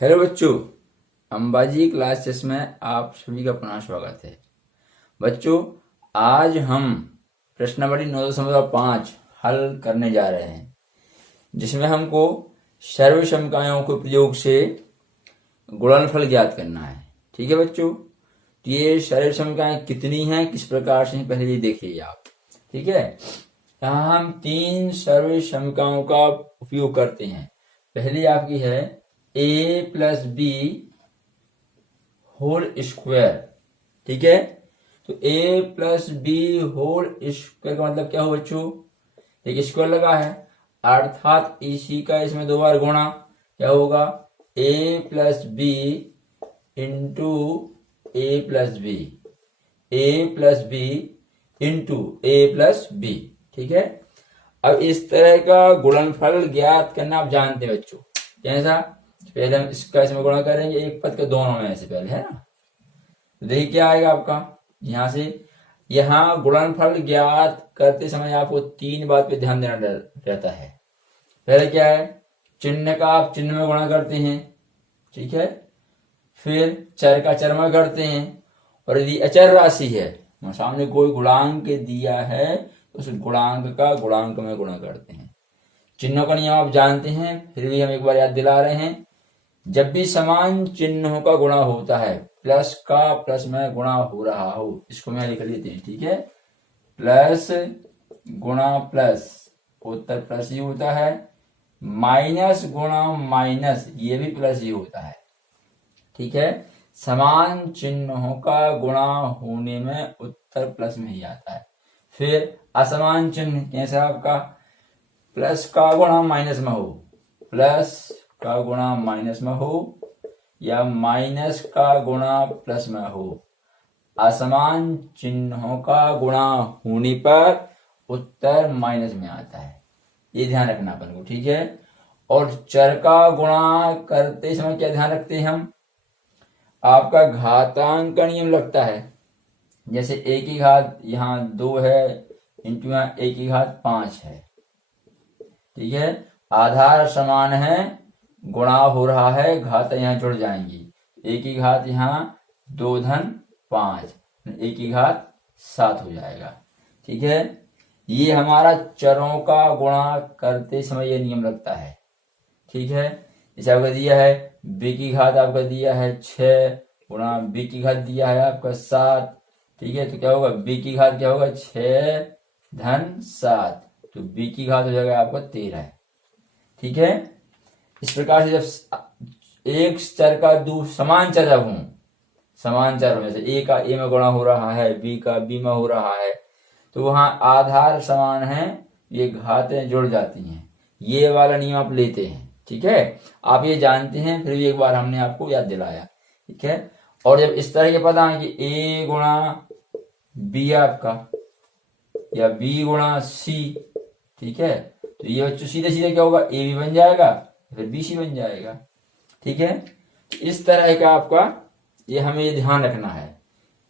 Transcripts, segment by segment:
Hello बच्चों, Ambaji classes में आप सभी का पुनः स्वागत है। बच्चों, आज हम प्रश्नावली 9.5 हल करने जा रहे हैं, जिसमें हमको सर्वसमकायों के प्रयोग से गुणनफल ज्ञात करना है। ठीक है बच्चों, तो ये सर्वसमकाएं कितनी हैं, किस प्रकार से हैं, पहले ये देखिए आप। ठीक है, यहाँ हम 3 सर्वसमकाओं का उपयोग करते हैं। पहली आपकी है a plus B whole square. ठीक है, तो a plus B whole square का मतलब क्या हो बच्चों? एक स्क्वायर लगा है, अर्थात इसी का इसमें 2 बार गुणा। क्या होगा? a plus B into A plus B, A plus B into A plus B. ठीक है, अब इस तरह का गुणनफल ज्ञात करना आप जानते हैं बच्चों। कैसा? पहले हम इसका इसमें गुणा करेंगे, एक पद के दोनों में से पहले, है ना। तो देखिए क्या आएगा आपका यहां से। यहाँ गुणनफल ज्ञात करते समय आपको 3 बात पे ध्यान देना रहता है। पहले क्या है? चिन्ह का आप चिन्ह में गुणा करते हैं। ठीक है, फिर चर का चर में करते हैं, और यदि अचर राशि है, सामने कोई गुणांक दिया है, उस गुणांक का गुणांक में गुणा करते हैं। चिन्हों का नियम आप जानते हैं, फिर भी हम एक बार याद दिला रहे हैं। जब भी समान चिन्हों का गुणा होता है, प्लस का प्लस में गुणा हो रहा हो, इसको मैं लिख लेते हैं। ठीक है, प्लस गुणा प्लस, उत्तर प्लस ही होता है। माइनस गुणा माइनस, ये भी प्लस ही होता है। ठीक है, समान चिन्हों का गुणा होने में उत्तर प्लस में ही आता है। फिर असमान चिन्ह कैसा आपका? प्लस का गुणा माइनस में हो, प्लस का गुणा माइनस में हो, या माइनस का गुणा प्लस में हो, असमान चिन्हों का गुणा होने पर उत्तर माइनस में आता है। ये ध्यान रखना अपन को। ठीक है, और चर का गुणा करते समय क्या ध्यान रखते हैं हम? आपका घातांक का नियम लगता है। जैसे a की घात यहाँ 2 है, इंटू यहाँ a की घात 5 है। ठीक है, आधार समान है, गुणा हो रहा है, घात यहाँ जुड़ जाएंगी। a की घात यहाँ 2 धन 5, a की घात 7 हो जाएगा। ठीक है, ये हमारा चरों का गुणा करते समय ये नियम लगता है। ठीक है, इसे आपका दिया है b की घात, आपका दिया है 6 गुणा b की घात दिया है आपका 7। ठीक है, तो क्या होगा? b की घात क्या होगा? 6 धन 7, तो b की घात हो जाएगा आपका 13। ठीक है, इस प्रकार से जब एक चर का दो समान चर जब हों, समान चर में से a का a में गुणा हो रहा है, b का b में हो रहा है, तो वहां आधार समान है, ये घातें जुड़ जाती हैं। ये वाला नियम आप लेते हैं। ठीक है, आप ये जानते हैं, फिर भी एक बार हमने आपको याद दिलाया। ठीक है, और जब इस तरह के पद आए कि a गुणा b आपका, या b गुणा c, ठीक है, तो ये बच्चों सीधे सीधे क्या होगा? a भी बन जाएगा, फिर b c बन जाएगा। ठीक है, इस तरह का आपका ये हमें ये ध्यान रखना है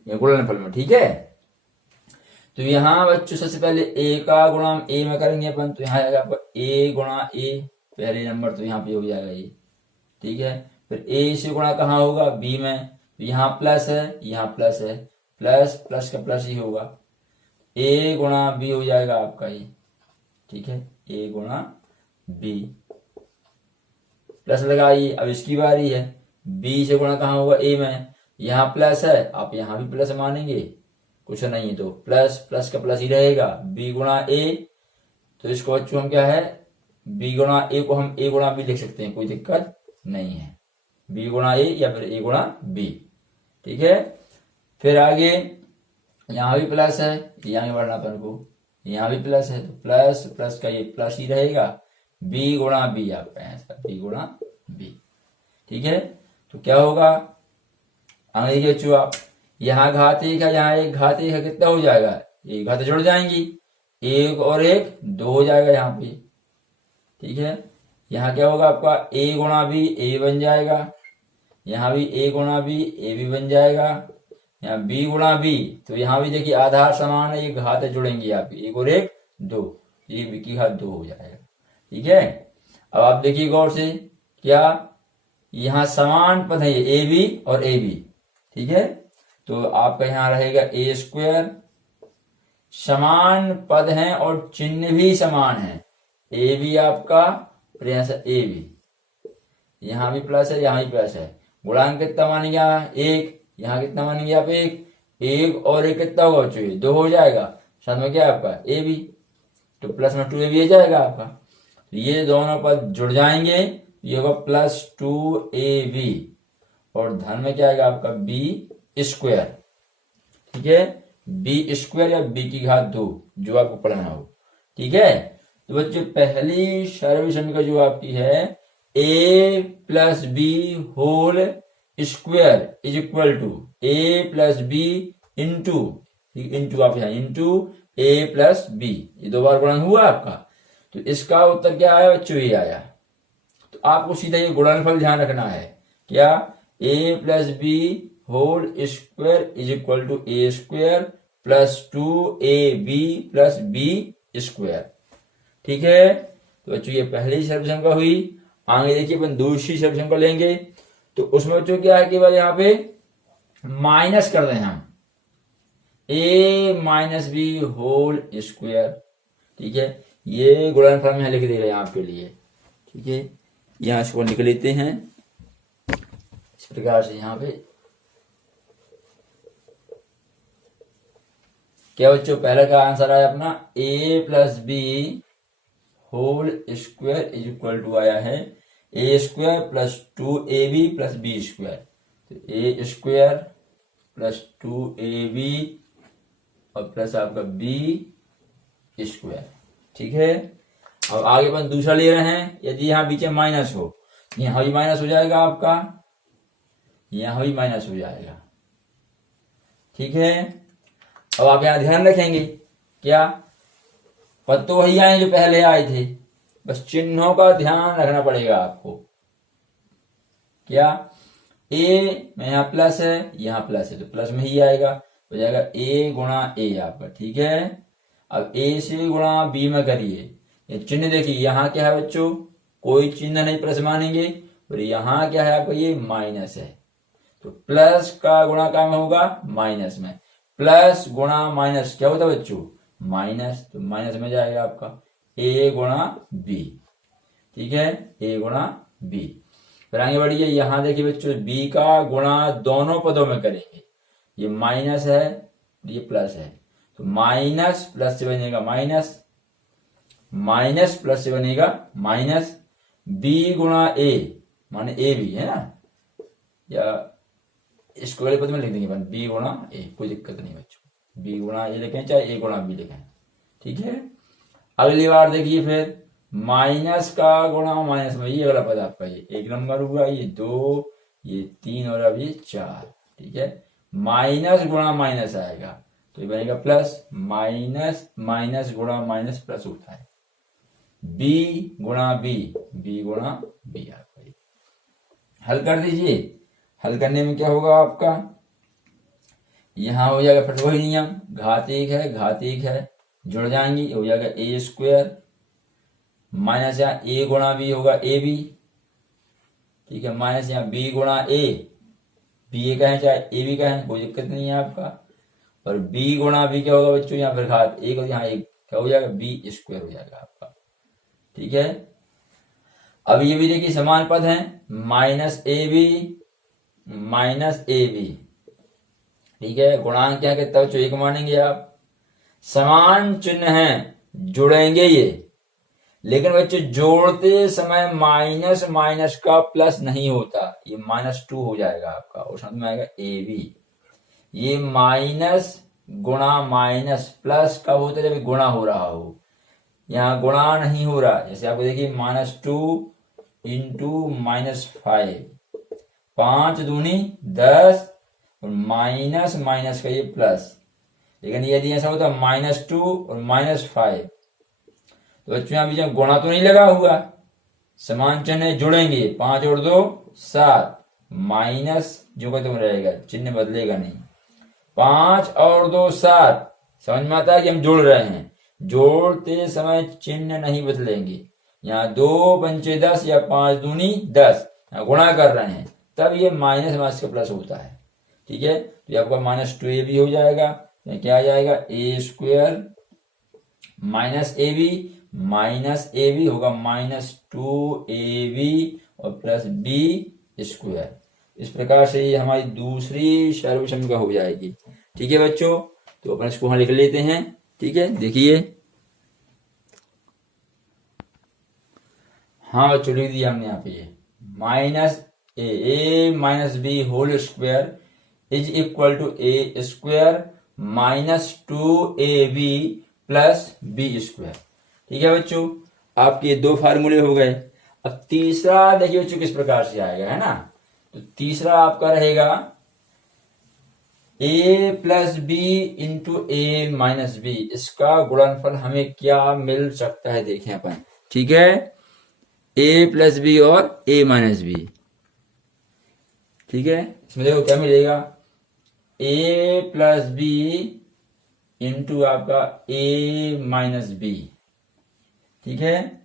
ये गुणनफल में। ठीक है, तो यहाँ बच्चों सबसे पहले a का गुणा a में करेंगे अपन, तो यहाँ आएगा आपका a गुणा a, पहले नंबर तो यहाँ पे हो जाएगा ये। ठीक है, फिर a से गुणा कहाँ होगा? b में, तो यहाँ प्लस है, यहाँ प्लस है, प्लस प्लस का प्लस ही होगा, a गुणा b हो जाएगा आपका ये। ठीक है, a गुणा b, प्लस लगाइए। अब इसकी बारी है, b से गुणा कहाँ होगा? a में, यहाँ प्लस है, आप यहाँ भी प्लस मानेंगे, कुछ नहीं है तो प्लस प्लस का प्लस ही रहेगा। b गुणा a, तो इसको बच्चों हम क्या है? b गुणा a को हम a गुणा b लिख सकते हैं, कोई दिक्कत नहीं है। b गुणा a या फिर a गुणा b। ठीक है, फिर आगे यहाँ भी प्लस है, यहाँ भी बढ़ना अपन को, यहाँ भी प्लस है, तो प्लस प्लस का ये प्लस ही रहेगा, b गुणा b आपका ऐसा, b गुणा b। ठीक है, तो क्या होगा? आगे देखिए बच्चों आप, यहाँ घात 1 है, यहाँ एक घात 1 है, कितना हो जाएगा? एक घात जुड़ जाएंगी, 1 और 1 2 हो जाएगा यहाँ पे। ठीक है, यहाँ क्या होगा आपका? a गुणा b, a बन जाएगा, यहाँ भी a गुणा b, a भी बन जाएगा, यहाँ b गुणा b, तो यहाँ भी देखिए आधार समान है, ये घातें जुड़ेंगी आपकी, 1 और 1 2, ये b की घात 2 हो जाएगा। ठीक है, अब आप देखिए गौर से, क्या यहाँ समान पद है ये ए बी और ए बी, ठीक है। तो आपका यहाँ रहेगा ए स्क्वायर, समान पद हैं और चिन्ह भी समान है, ए बी आपका और यहाँ से ए बी, यहाँ भी प्लस है यहाँ भी प्लस है। गुणांक कितना मानेंगे यहाँ एक, यहाँ कितना मानेंगे आप एक, एक और एक कितना होगा बच्चों, दो हो जाएगा, साथ में क्या आपका ए बी, तो प्लस में टू ए बी आ जाएगा आपका। तो ये दोनों पद जुड़ जाएंगे, ये होगा प्लस टू ए बी और धन में क्या आएगा आपका बी स्क्वायर, ठीक है। बी स्क्वायर या बी की घात 2 जो आपको पढ़ना हो, ठीक है। तो बच्चों पहली सर्व समीकरण जो आपकी है a plus B whole square is equal to a plus B into, into आप यहाँ इंटू ए प्लस बी, ये दो बार गुणन हुआ आपका। तो इसका उत्तर क्या आया बच्चों, ये आया। तो आपको सीधा ये गुणनफल ध्यान रखना है, क्या a plus B whole square is equal to a square plus two a b plus B square, ठीक है। तो बच्चों ये पहली सर्वसंख्या हुई। आगे देखिए अपन दूसरी सर्वसंख्या लेंगे, तो उसमें बच्चों क्या है, केवल यहाँ पे माइनस कर दें हम ए माइनस बी होल स्क्वायर, ठीक है। ये गुणनफल में लिख दे रहे हैं आपके लिए, ठीक है। यहां इसको निकल लेते हैं इस प्रकार से। यहाँ पे क्या बच्चों, पहले का आंसर आया अपना a plus B whole square is equal to आया है ए square plus two a b plus B square. तो a square plus two a b और प्लस आपका बी स्क्वायर, ठीक है। अब आगे अपन दूसरा ले रहे हैं, यदि यहाँ बीच में माइनस हो, यहाँ भी माइनस हो जाएगा आपका, यहाँ भी माइनस हो जाएगा, ठीक है। अब आप यहाँ ध्यान रखेंगे, क्या पद तो वही आए जो पहले आए थे, बस चिन्हों का ध्यान रखना पड़ेगा आपको। क्या ए में यहाँ प्लस है, यहाँ प्लस है, तो प्लस में ही आएगा, हो जाएगा ए गुणा ए आपका, ठीक है। अब ए से गुणा बी में करिए, ये चिन्ह देखिए, यहाँ क्या है बच्चों, कोई चिन्ह नहीं प्लस मानेंगे, और यहाँ क्या है आपका, ये माइनस है। तो प्लस का गुणा क्या में होगा, माइनस में, प्लस गुणा माइनस क्या होता है बच्चों, माइनस, तो माइनस में जाएगा आपका ए गुणा बी, ठीक है, ए गुणा बी। फिर आगे बढ़िए, यहां देखिए बच्चों बी का गुणा दोनों पदों में करेंगे, ये माइनस है ये प्लस है, तो माइनस प्लस से बनेगा माइनस, माइनस प्लस से बनेगा माइनस, बी गुणा ए माने ए बी है ना, या इसको वाले पद में लिख देंगे बी गुणा ए, कोई दिक्कत नहीं बच्चों, बी गुणा ए लिखें चाहे ए गुणा बी लिखें, ठीक है। अगली बार देखिए फिर माइनस का गुणा माइनस में, ये अगला पद आपका ये एक नंबर हुआ, ये दो, ये तीन और अब ये चार, ठीक है। माइनस गुणा माइनस आएगा तो ये बनेगा प्लस, माइनस माइनस गुणा माइनस प्लस होता है, बी गुणा बी, बी गुणा बी आपका। हल कर दीजिए, हल करने में क्या होगा आपका, यहां हो जाएगा फिर वही नियम, घात एक है घात एक है, जुड़ जाएंगी, हो जाएगा ए स्क्वायर माइनस यहाँ ए गुणा बी होगा ए बी, ठीक है, माइनस यहाँ बी गुणा ए, बी ए कहें चाहे ए बी कहें कोई दिक्कत नहीं है आपका, और बी गुणा बी क्या होगा बच्चों, यहाँ फिर घात एक और यहाँ एक क्या हो जाएगा, बी स्क्वायर हो जाएगा आपका, ठीक है। अब ये भी देखिए समान पद हैं, minus A B minus A B, ठीक है। गुणांक क्या कितना बच्चों, एक मानेंगे आप, समान चिन्ह हैं जुड़ेंगे ये, लेकिन बच्चों जोड़ते समय माइनस माइनस का प्लस नहीं होता, ये -2 हो जाएगा आपका, और साथ में आएगा ए बी। ये माइनस गुणा माइनस प्लस कब होता है, जब गुणा हो रहा हो, यहाँ गुणा नहीं हो रहा, जैसे आपको देखिए -2 इंटू -5, 5 दूनी 10 और माइनस माइनस का ये प्लस, लेकिन यदि ऐसा होता -2 और -5 तो बच्चों यहाँ बीच में गुणा तो नहीं लगा हुआ, समान चिन्ह जुड़ेंगे, 5 और 2 7, माइनस जो कहते हैं रहेगा, चिन्ह बदलेगा नहीं, 5 और 2 7, समझ में आता है कि हम जोड़ रहे हैं, जोड़ते समय चिन्ह नहीं बदलेंगे, यहाँ 2 पंचे 10 या 5 दूनी 10, गुणा कर रहे हैं, तब ये माइनस माइनस का प्लस होता है। ठीक है, तो ये आपका -2ab हो जाएगा। तो क्या आ जाएगा, ए स्क्वायर माइनस ए बी होगा -2ab और प्लस बी स्क्वायर। इस प्रकार से ये हमारी दूसरी सर्वसम्मिका हो जाएगी। ठीक है बच्चों, तो अपन इसको वहां लिख लेते हैं। ठीक है, देखिए, हाँ बच्चों लिख दिया हमने यहाँ पे, ये a minus B whole square is equal to a square -2ab plus B square. ठीक है बच्चों, आपके दो फार्मूले हो गए। अब तीसरा देखिए बच्चों किस प्रकार से आएगा, है ना। तो तीसरा आपका रहेगा a plus B into A minus B. इसका गुणनफल हमें क्या मिल सकता है, देखें अपन। ठीक है, a प्लस बी और a माइनस बी। ठीक है, इसमें देखो क्या मिलेगा, a प्लस बी इंटू आपका a माइनस बी। ठीक है,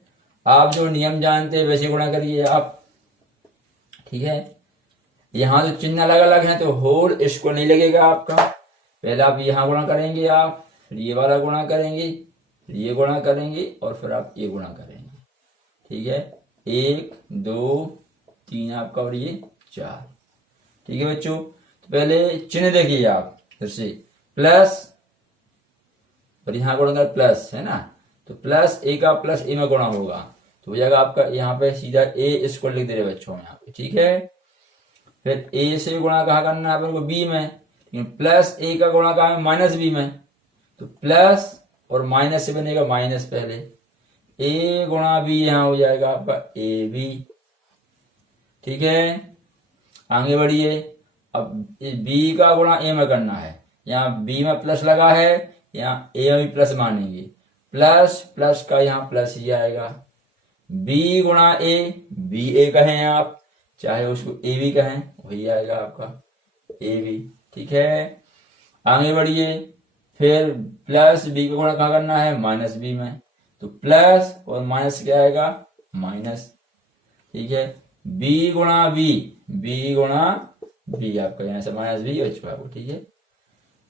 आप जो नियम जानते हैं वैसे गुणा करिए आप। ठीक है, यहां तो चिन्ह अलग अलग है तो होल स्क्वायर नहीं लगेगा आपका। पहले आप यहां गुणा करेंगे, आप फिर ये वाला गुणा करेंगे, फिर ये गुणा करेंगे और फिर आप ये गुणा करेंगे। ठीक है, 1 2 3 आपका और ये 4। ठीक है बच्चों, तो पहले चिन्ह देखिए आप, फिर से प्लस और यहां गुणा कर प्लस, है ना। तो प्लस ए का प्लस ए में गुणा होगा तो हो जाएगा आपका यहाँ पे सीधा ए स्क्वायर लिख दे रहे बच्चों यहाँ पे। ठीक है, फिर ए से गुणा कहाँ करना है अपन को, बी में, लेकिन प्लस ए का गुणा कहाँ है, माइनस बी में। तो प्लस और माइनस से बनेगा माइनस, पहले ए गुणा बी यहाँ हो जाएगा आपका ए बी। ठीक है, आगे बढ़िए। अब बी का गुणा ए में करना है, यहाँ बी में प्लस लगा है, यहाँ ए में भी प्लस मानेंगे, प्लस प्लस का यहाँ प्लस ही आएगा। बी गुणा ए, बी ए कहें आप, चाहे उसको ए बी कहें, वही आएगा आपका ए बी। ठीक है, आगे बढ़िए। फिर प्लस बी का गुणा कहाँ करना है, माइनस बी में। तो प्लस और माइनस क्या आएगा, माइनस। ठीक है, बी गुणा बी, बी गुणा बी आपका यहाँ से माइनस बी बचवा को। ठीक है,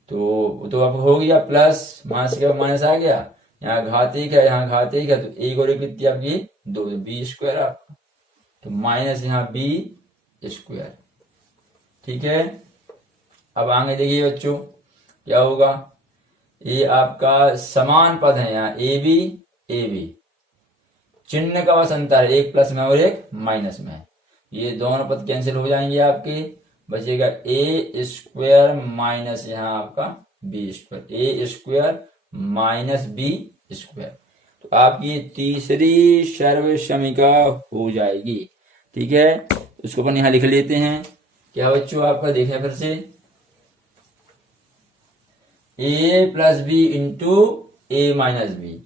तो आपको हो गया प्लस माइनस के माइनस आ गया, यहाँ घात एक है, यहाँ घात एक है, तो एक और एक कितनी आपकी 2, बी स्क्वायर आपका, तो माइनस यहाँ बी स्क्वायर। ठीक है, अब आगे देखिए बच्चों क्या होगा, ये आपका समान पद है, यहाँ ए बी, चिन्ह का बस अंतर है, एक प्लस में और एक माइनस में। ये दोनों पद कैंसिल हो जाएंगे आपके, बचेगा ए स्क्वायर माइनस यहाँ आपका B square, A square minus B square. तो आपकी तीसरी सर्वसम्मिका हो जाएगी। ठीक है, उसको अपन यहां लिख लेते हैं। क्या बच्चों आपका देखें फिर से, a plus B into A minus b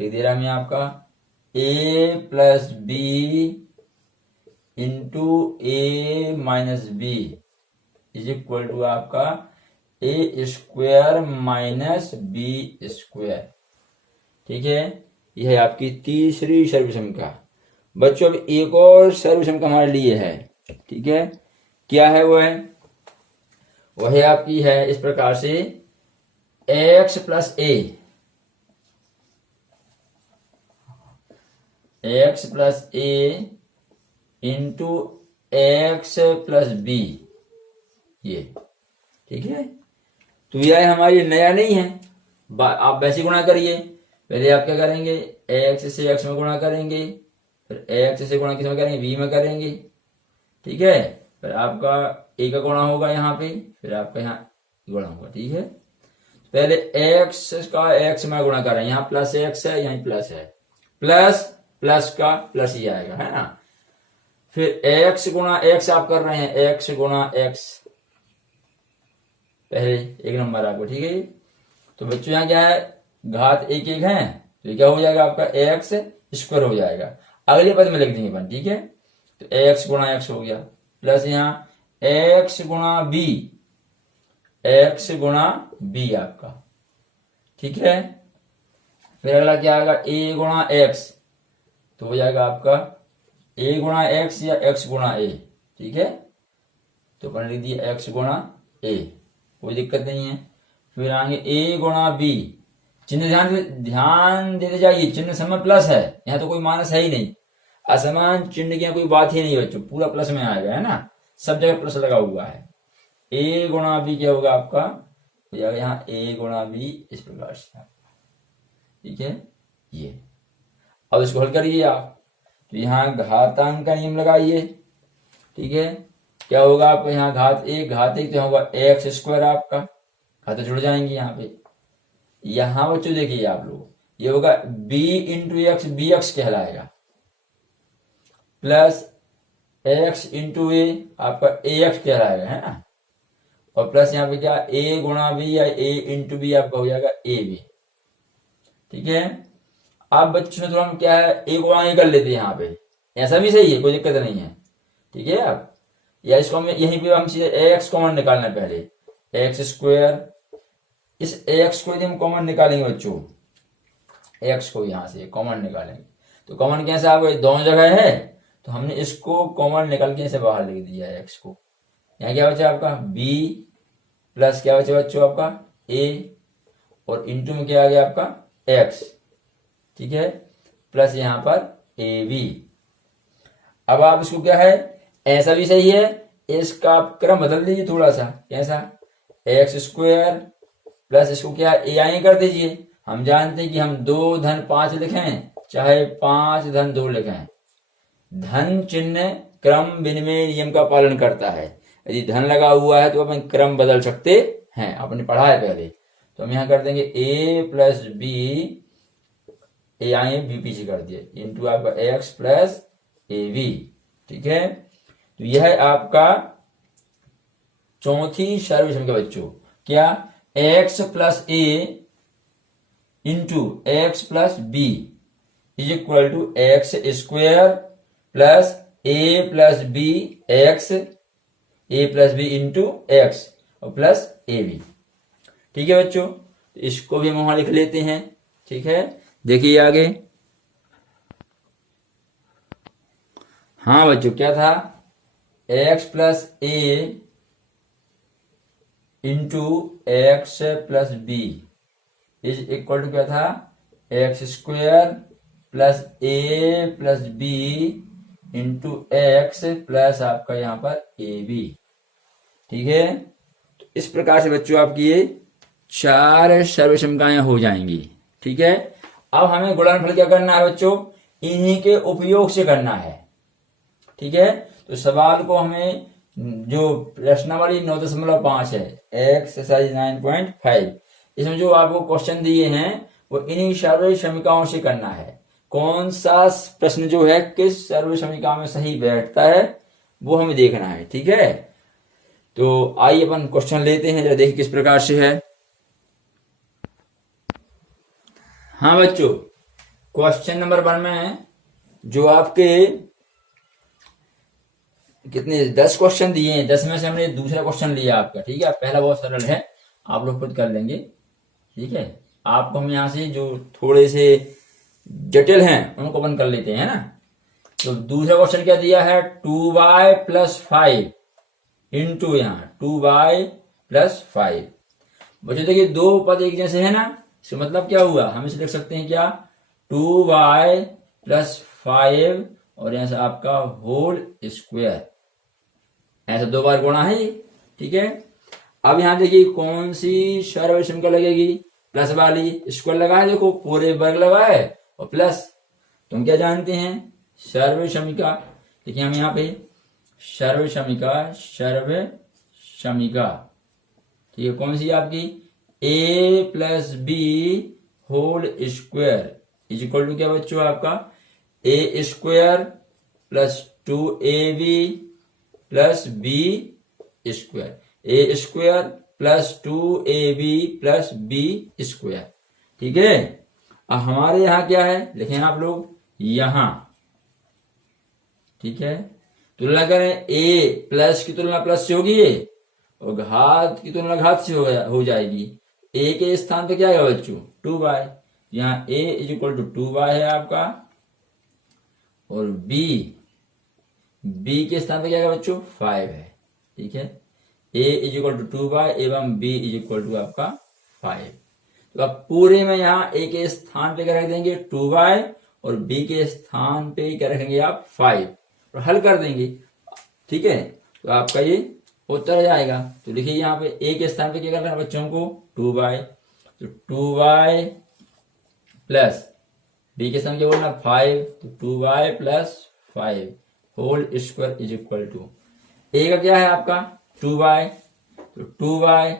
लिख दे रहा मैं आपका, a plus B into A minus b is equal to आपका a square minus B square. ठीक है, यह है आपकी तीसरी सर्वसम्मिका। बच्चों अब एक और सर्वसम्मिका हमारे लिए है। ठीक है, क्या है वह आपकी है इस प्रकार से, एक्स प्लस ए इंटू एक्स प्लस बी, ये। ठीक है, तो यह हमारी नया नहीं है, आप वैसे गुणा करिए। पहले आप क्या करेंगे, एक्स से एक्स में गुणा करेंगे, फिर एक्स से गुणा किस में करेंगे, बी में करेंगे। ठीक है, फिर आपका ए का गुणा होगा यहाँ पे, फिर आपका यहाँ गुणा होगा। ठीक है, पहले एक्स का एक्स में गुणा कर रहे हैं, यहाँ प्लस एक्स है, यहाँ प्लस है, प्लस प्लस का प्लस ही आएगा, है ना। फिर एक्स गुणा एक्स आप कर रहे हैं, एक्स गुणा एक्स, पहले एक नंबर आपको। ठीक है, तो बच्चों यहाँ क्या है, घात एक एक है, तो क्या हो जाएगा आपका एक्स स्क्वायर हो जाएगा, अगले पद में लिख देंगे अपन। ठीक है, तो एक्स गुणा एक्स हो गया, प्लस यहाँ एक्स गुणा बी, एक्स गुणा बी आपका। ठीक है, फिर अगला क्या आएगा, ए गुणा एक्स, तो हो जाएगा आपका ए गुणा एक्स या एक्स गुणा ए, ठीक है। तो अपन लिख दिया एक्स गुणा ए, कोई दिक्कत नहीं है। फिर आगे ए गुणा बी, चिन्ह ध्यान देते जाइए, चिन्ह समय प्लस है, यहाँ तो कोई माइनस है ही नहीं, असमान चिन्ह की कोई बात ही नहीं बच्चों, पूरा प्लस में आएगा, है ना, सब जगह प्लस लगा हुआ है। ए गुणा बी क्या होगा आपका, यहाँ ए गुणा बी इस प्रकार से, ठीक है। ये अब इसको हल करिए आप, तो यहाँ घातांक का नियम लगाइए, ठीक है। क्या होगा आपका, यहाँ घात एक तो होगा एक्स स्क्वायर, आपका घाते जुड़ जाएंगे यहाँ पे। यहाँ बच्चों देखिए आप लोग, ये होगा b into X, B X कहलाएगा, प्लस x इंटू ए आपका ए एक्स कहलाएगा, है ना, और प्लस यहाँ पे क्या a गुणा बी या a इंटू बी आपका हो जाएगा ए बी, ठीक है। अब बच्चों थोड़ा हम क्या है a गुणा ए कर लेते हैं यहाँ पे, ऐसा भी सही है, कोई दिक्कत नहीं है, ठीक है। अब या इसको हम यहीं पे हम सीधे एक्स कॉमन निकालना है, पहले एक्स स्क्वायर, इस एक्स को यदि हम कॉमन निकालेंगे बच्चों, एक्स को यहां से कॉमन निकालेंगे, तो कॉमन कैसे आपको दोनों जगह है, तो हमने इसको कॉमन निकाल के इसे बाहर लिख दिया है एक्स को। यहाँ क्या बचा आपका b प्लस क्या बचा बच्चों आपका a, और इंटू में क्या आ गया आपका x, ठीक है, प्लस यहाँ पर ab। अब आप इसको क्या है, ऐसा भी सही है, इसका आप क्रम बदल दीजिए थोड़ा सा, कैसा, एक्स स्क्वायर प्लस इसको क्या ए आई कर दीजिए। हम जानते हैं कि हम 2 धन 5 लिखें चाहे 5 धन 2 लिखें, धन चिन्ह क्रम विनिमय नियम का पालन करता है। यदि धन लगा हुआ है तो अपन क्रम बदल सकते हैं, आपने पढ़ा है पहले। तो हम यहाँ कर देंगे a plus B, A I B पीछे कर दिया, इंटू आपका एक्स प्लस ए बी, ठीक है। तो यह है आपका चौथी सर्वसम के बच्चों, क्या x plus A into x plus B is equal to X square plus A plus B X, A plus B into X और प्लस ए बी, ठीक है बच्चों। तो इसको भी हम वहां लिख लेते हैं, ठीक है। देखिए आगे, हाँ बच्चों क्या था, x plus A into x plus B is equal to क्या था, एक्स स्क्वायर प्लस ए plus B into x plus आपका यहाँ पर ए बी, ठीक है। तो इस प्रकार से बच्चों आपकी ये 4 सर्वसमताएं हो जाएंगी, ठीक है। अब हमें गुणनफल क्या करना है बच्चों, इन्हीं के उपयोग से करना है, ठीक है। तो सवाल को हमें जो प्रश्नावली 9.5 है, एक्सरसाइज 9.5, इसमें जो आपको क्वेश्चन दिए हैं वो इन्हीं सर्व समीकरणों से करना है। कौन सा प्रश्न जो है किस सर्व समीकरण में सही बैठता है वो हमें देखना है, ठीक है। तो आइए अपन क्वेश्चन लेते हैं, जरा देखिए किस प्रकार से है। हाँ बच्चों, क्वेश्चन नंबर 1 में जो आपके कितने 10 क्वेश्चन दिए हैं, 10 में से हमने दूसरा क्वेश्चन लिया आपका, ठीक है। पहला बहुत सरल है, आप लोग खुद कर लेंगे, ठीक है। आपको हम यहाँ से जो थोड़े से जटिल हैं उनको अपन कर लेते हैं ना। तो दूसरा क्वेश्चन क्या दिया है, 2y प्लस 5 इंटू यहाँ 2y प्लस 5। बच्चों देखिए दो पद एक जैसे है ना, इसका मतलब क्या हुआ, हम इसे लिख सकते हैं क्या, 2y प्लस 5 और यहाँ से आपका होल स्क्वायर, ऐसा 2 बार गुणा है, ठीक है। अब यहाँ देखिए कौन सी सर्वसमीकरण लगेगी, प्लस वाली, स्क्वायर लगा है, देखो पूरे वर्ग लगा है और प्लस, तुम क्या जानते हैं सर्वसमीकरण, देखिए हम यहाँ पे सर्वसमीकरण, ठीक है, कौन सी आपकी a plus B whole square is equal to क्या बच्चों आपका a square plus 2ab plus B square, A square plus 2ab plus B square, ठीक है। अब हमारे यहाँ क्या है, लिखें आप लोग यहां, ठीक है। तुलना करें, a प्लस की तुलना प्लस से होगी और घात की तुलना घात से हो जाएगी। a के स्थान पे क्या है बच्चों 2y, यहाँ a is equal to 2y है आपका, और b बी के स्थान पे क्या है बच्चों 5 है, ठीक है। a is equal to 2y एवं b इज इक्वल टू आपका 5। तो आप पूरे में यहाँ a के स्थान पे क्या रख देंगे 2y और b के स्थान पे क्या रखेंगे आप 5 और हल कर देंगे, ठीक है। तो आपका ये उत्तर जाएगा। तो देखिए यहाँ पे a के स्थान पे क्या करना है बच्चों को 2y, तो 2y प्लस b के स्थान क्या बोलना 5, तो 2y plus 5 whole square is equal to a का क्या है आपका 2y, तो 2y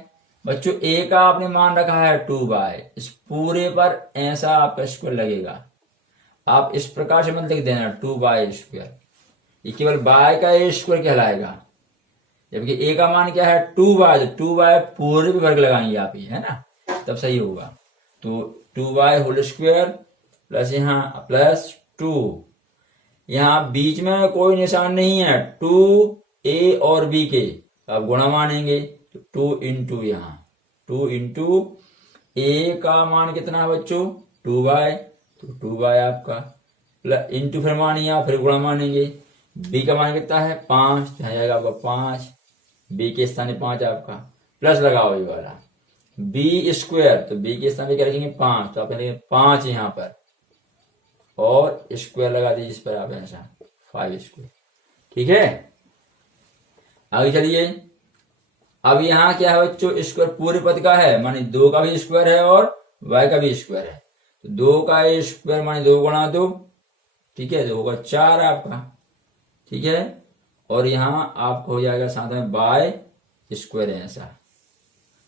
बच्चों a का आपने मान रखा है 2y, इस पूरे पर ऐसा आपका स्क्वायर लगेगा। आप इस प्रकार से मत लिख देना 2y स्क्वायर, ये केवल y का स्क्वायर कहलाएगा, जबकि a का मान क्या है 2y, तो 2y पूरे पे वर्ग लगाएंगे आप ये, है ना, तब सही होगा। तो 2y होल स्क्वायर प्लस यहाँ प्लस 2, यहाँ बीच में कोई निशान नहीं है 2a और b के, आप गुणा मानेंगे तो 2 इंटू यहाँ 2 इंटू a का मान कितना है बच्चों 2y, तो 2y आपका प्लस इंटू फिर मानिए फिर गुणा मानेंगे, b का मान कितना है 5, तो जाएगा आपका 5, b के स्थान पे 5 आपका प्लस लगाओ ये वाला b स्क्वायर, तो b के स्थान पे क्या रखेंगे 5, तो आप लिखेंगे 5 यहाँ पर और स्क्वायर लगा दीजिए इस पर आप ऐसा 5 स्क्वायर, ठीक है। आगे चलिए, अब यहाँ क्या है बच्चों स्क्वायर पूरे पद का है, माने 2 का भी स्क्वायर है और y का भी स्क्वायर है, तो 2 का स्क्वायर माने 2 गुणा 2, ठीक है, 2 का 4 आपका, ठीक है। और यहाँ आपको हो जाएगा साथ में बाय स्क्वायर है ऐसा,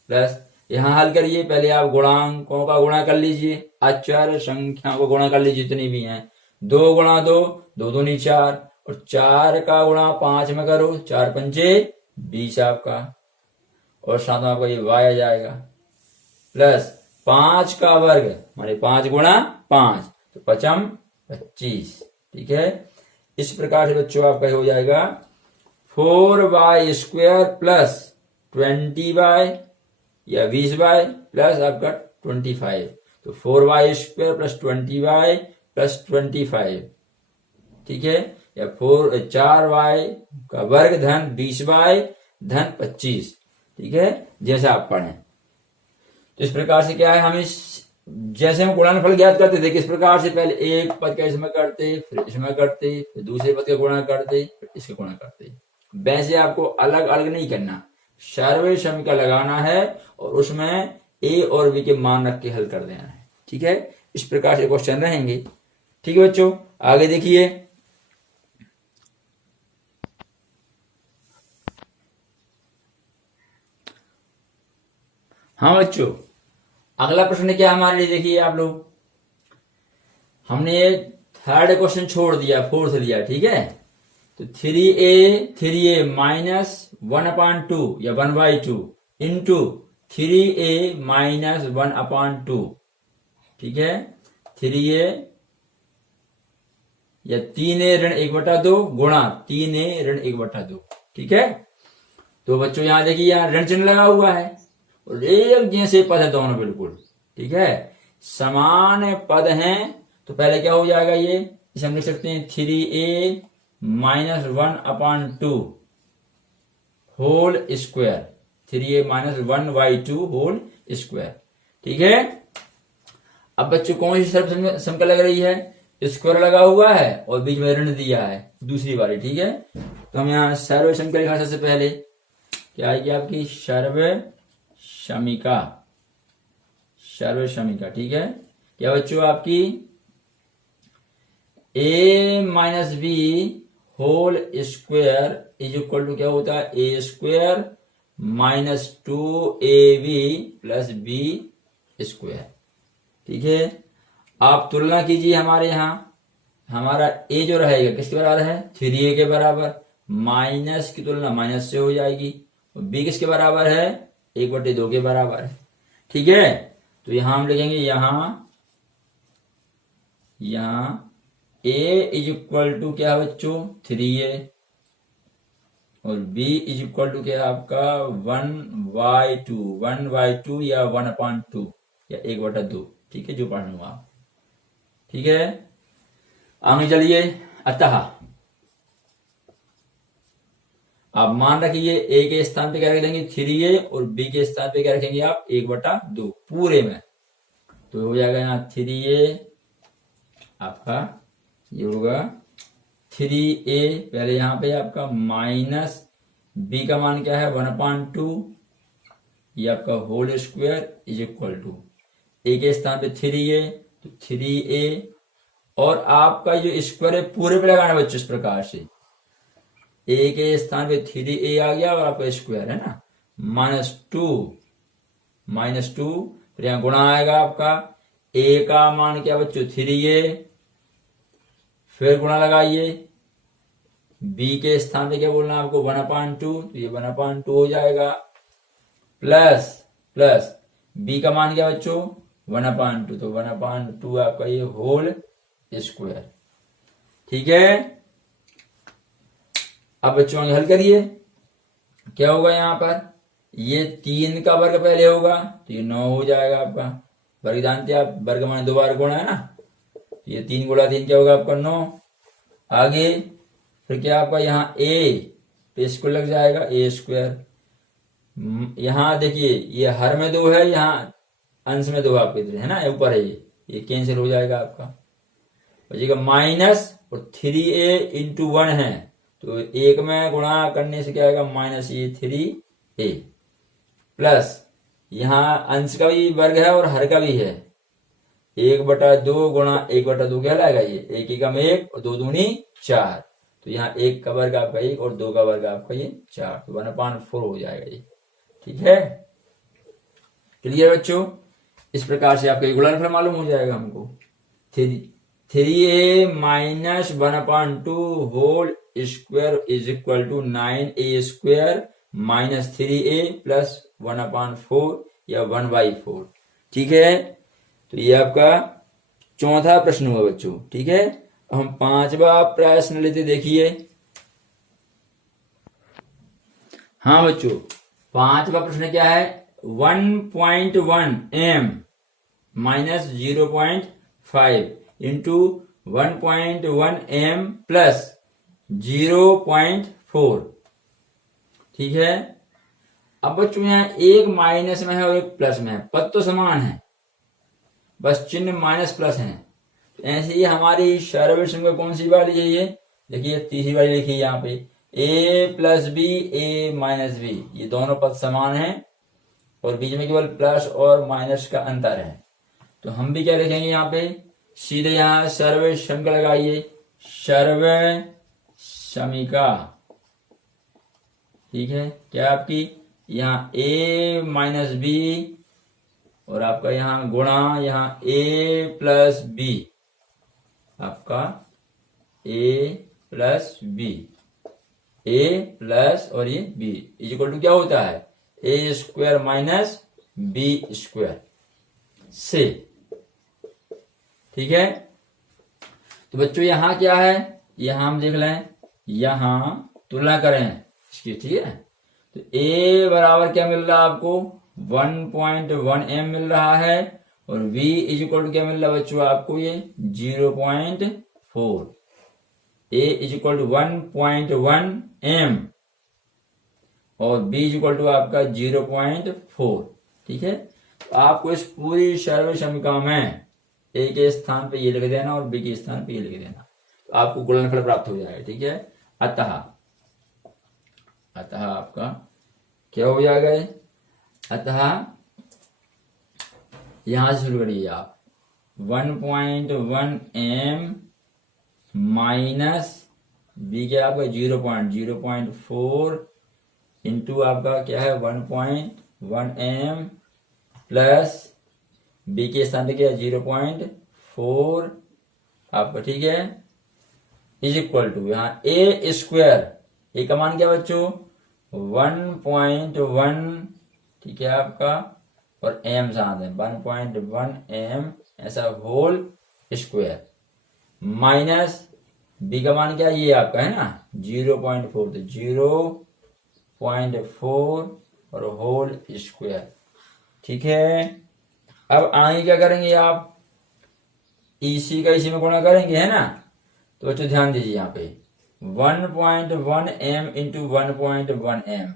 प्लस यहाँ हल करिए, पहले आप गुणांकों का गुणा कर लीजिए, अचर संख्या को गुणा कर लीजिए जितनी भी हैं, 2 गुणा 2 2 दूनी 4 और 4 का गुणा 5 में करो, 4 पंचे 20 आपका, और साथ में आपका ये y आ जाएगा, प्लस 5 का वर्ग माने 5 गुणा 5, तो 5 25, ठीक है। इस प्रकार से बच्चों आपका हो जाएगा 4y स्क्वायर प्लस 20y या 20y प्लस आपका 25, तो 4y square plus 20y plus 25, ठीक है, या 4y का वर्ग धन 20y धन 25, ठीक है, जैसे आप पढ़ें। तो इस प्रकार से क्या है, हम इस जैसे हम गुणनफल ज्ञात करते थे किस प्रकार से, पहले एक पद का इसमें करते, फिर इसमें करते, फिर दूसरे पद का गुणा करते, फिर इसके गुणा करते, वैसे आपको अलग अलग नहीं करना, सर्वे समीकरण लगाना है और उसमें a और b के मान रख के हल कर देना है, ठीक है। इस प्रकार से क्वेश्चन रहेंगे, ठीक है बच्चों। आगे देखिए, हाँ बच्चों, अगला प्रश्न क्या हमारे लिए, देखिए आप लोग, हमने ये थर्ड क्वेश्चन छोड़ दिया, फोर्थ लिया, ठीक है। तो 3a माइनस 1/2 या 1/2 इंटू 3a माइनस 1/2, ठीक है, 3a या 3a ऋण 1/2 गुणा 3a ऋण 1/2, ठीक है। तो बच्चों यहां देखिए, यहां ऋण चिन्ह लगा हुआ है और एक जैसे पद है दोनों बिल्कुल, ठीक है, समान पद हैं, तो पहले क्या हो जाएगा, ये इसे हम लिख सकते हैं 3a minus 1/2 whole square, 3a minus 1/2 whole square, ठीक है। अब बच्चों कौन सी समीकरण लग रही है, स्क्वायर लगा हुआ है और बीच में ऋण दिया है दूसरी वाली, ठीक है। तो हम यहाँ सर्व समीकरण लिखा, सबसे पहले क्या आएगी आपकी सर्व समीका, ठीक है। क्या बच्चों आपकी a minus B whole square is equal to क्या होता है a square minus 2ab plus b square, ठीक है। आप तुलना कीजिए, हमारे यहाँ हमारा a जो रहेगा किसके बराबर है 3a के बराबर, माइनस की तुलना माइनस से हो जाएगी, और b किसके बराबर है 1/2 के बराबर है, ठीक है। तो यहां हम लिखेंगे, यहां a इज इक्वल टू क्या है बच्चों 3a और b इज इक्वल टू क्या है आपका 1/2 या 1/2 या 1/2, ठीक है, जो पढ़ लूंगा आप, ठीक है। आगे चलिए, अतः आप मान रखिए ए के स्थान पे क्या रख देंगे 3a और बी के स्थान पे क्या रखेंगे आप 1/2 पूरे में। तो हो जाएगा यहाँ 3a आपका ये होगा 3a, पहले यहाँ पे आपका माइनस बी का मान क्या है 1/2, ये आपका whole square is equal to a के स्थान पे 3a तो 3a और आपका जो स्क्वायर है पूरे पे लगाना बच्चों इस प्रकार से, ए के स्थान पे 3a आ गया और आपका स्क्वायर है ना -2 फिर यहाँ गुणा आएगा आपका ए का मान क्या बच्चों 3a, फिर गुणा लगाइए बी के स्थान पे क्या बोलना आपको 1/2 तो ये 1/2 हो जाएगा प्लस बी का मान क्या बच्चों 1/2 तो 1/2 आपका ये होल स्क्वायर। ठीक है, अब बच्चों हल करिए क्या होगा यहाँ पर, ये 3 का वर्ग पहले होगा तो ये 9 हो जाएगा आपका, वर्ग जानते हैं आप वर्ग माने 2 बार गुणा है ना, तो ये 3 गुणा 3 क्या होगा आपका 9। आगे फिर क्या आपका यहाँ ए पे स्क्वायर लग जाएगा ए स्क्वायर, यहाँ देखिए ये हर में 2 है, यहाँ अंश में 2 आपके है ना ऊपर है, ये कैंसिल हो जाएगा आपका, बचेगा माइनस और 3a इंटू 1 है तो 1 में गुणा करने से क्या आएगा -3a प्लस यहाँ अंश का भी वर्ग है और हर का भी है 1/2 गुणा 1/2 क्या लाएगा ये 1 एकम 1 और 2 दूनी 4 तो यहाँ 1 का वर्ग आपका 1 और 2 का वर्ग आपका ये 4 तो 1/4 हो जाएगा ये। ठीक है, क्लियर बच्चों, इस प्रकार से आपका गुणनफल मालूम हो जाएगा हमको 3a minus 1/2 whole square is equal to 9a square minus 3a plus 1/4 या 1/4। ठीक है, तो ये आपका चौथा प्रश्न हुआ बच्चों। ठीक है, हम 5वां प्रश्न लेते देखिए। हाँ बच्चों, 5वां प्रश्न क्या है 1.1 m minus 0.5 into 1.1 m plus 0.4। ठीक है, अब बच्चों यहाँ एक माइनस में है और एक प्लस में है, पद तो समान है बस चिन्ह माइनस प्लस है। तो ऐसे ही हमारी सर्वविषम का कौन सी वाली है ये देखिए तीसरी वाली लिखी यहाँ पे a plus B a minus B, ये दोनों पद समान है और बीच में केवल प्लस और माइनस का अंतर है। तो हम भी क्या लिखेंगे यहाँ पे सीधे यहाँ सर्व समीका लगाइए, सर्व समीका। ठीक है, क्या आपकी यहाँ a माइनस बी और आपका यहाँ गुणा यहाँ a प्लस बी, आपका a plus B, a plus और ये b इज इक्वल टू क्या होता है a square minus b square से। ठीक है, तो बच्चों यहाँ क्या है, यहाँ हम देख लें, यहाँ तुलना करें इसकी। ठीक है, तो a बराबर क्या मिल रहा है आपको 1.1 m मिल रहा है और v इज इक्वल टू क्या मिल रहा है बच्चों आपको ये 0.4, a is equal to 1.1 m और b इज इक्वल टू आपका 0.4। ठीक है, तो आपको इस पूरी सर्व समीका में a के स्थान पे ये लिख देना और b के स्थान पे ये लिख देना, तो आपको गुणनफल प्राप्त हो जाएगा। ठीक है, अतः आपका क्या हो जाएगा, अतः यहां से शुरू करिए आप 1.1 m माइनस बी क्या आपका 0.4 इंटू आपका क्या है 1.1 m प्लस बी के स्थान पे क्या 0.4 आपका। ठीक है, इज इक्वल टू यहाँ ए स्क्वायर, ए का मान क्या बच्चों 1.1। ठीक है आपका, और m साथ है 1.1 m ऐसा होल स्क्वायर माइनस b का मान क्या ये आपका है ना 0.4 तो 0.4 और होल स्क्वायर। ठीक है, अब आगे क्या करेंगे आप इसी का इसी में गुणा करेंगे है ना, तो बच्चों ध्यान दीजिए यहाँ पे 1.1 m इंटू 1.1 m,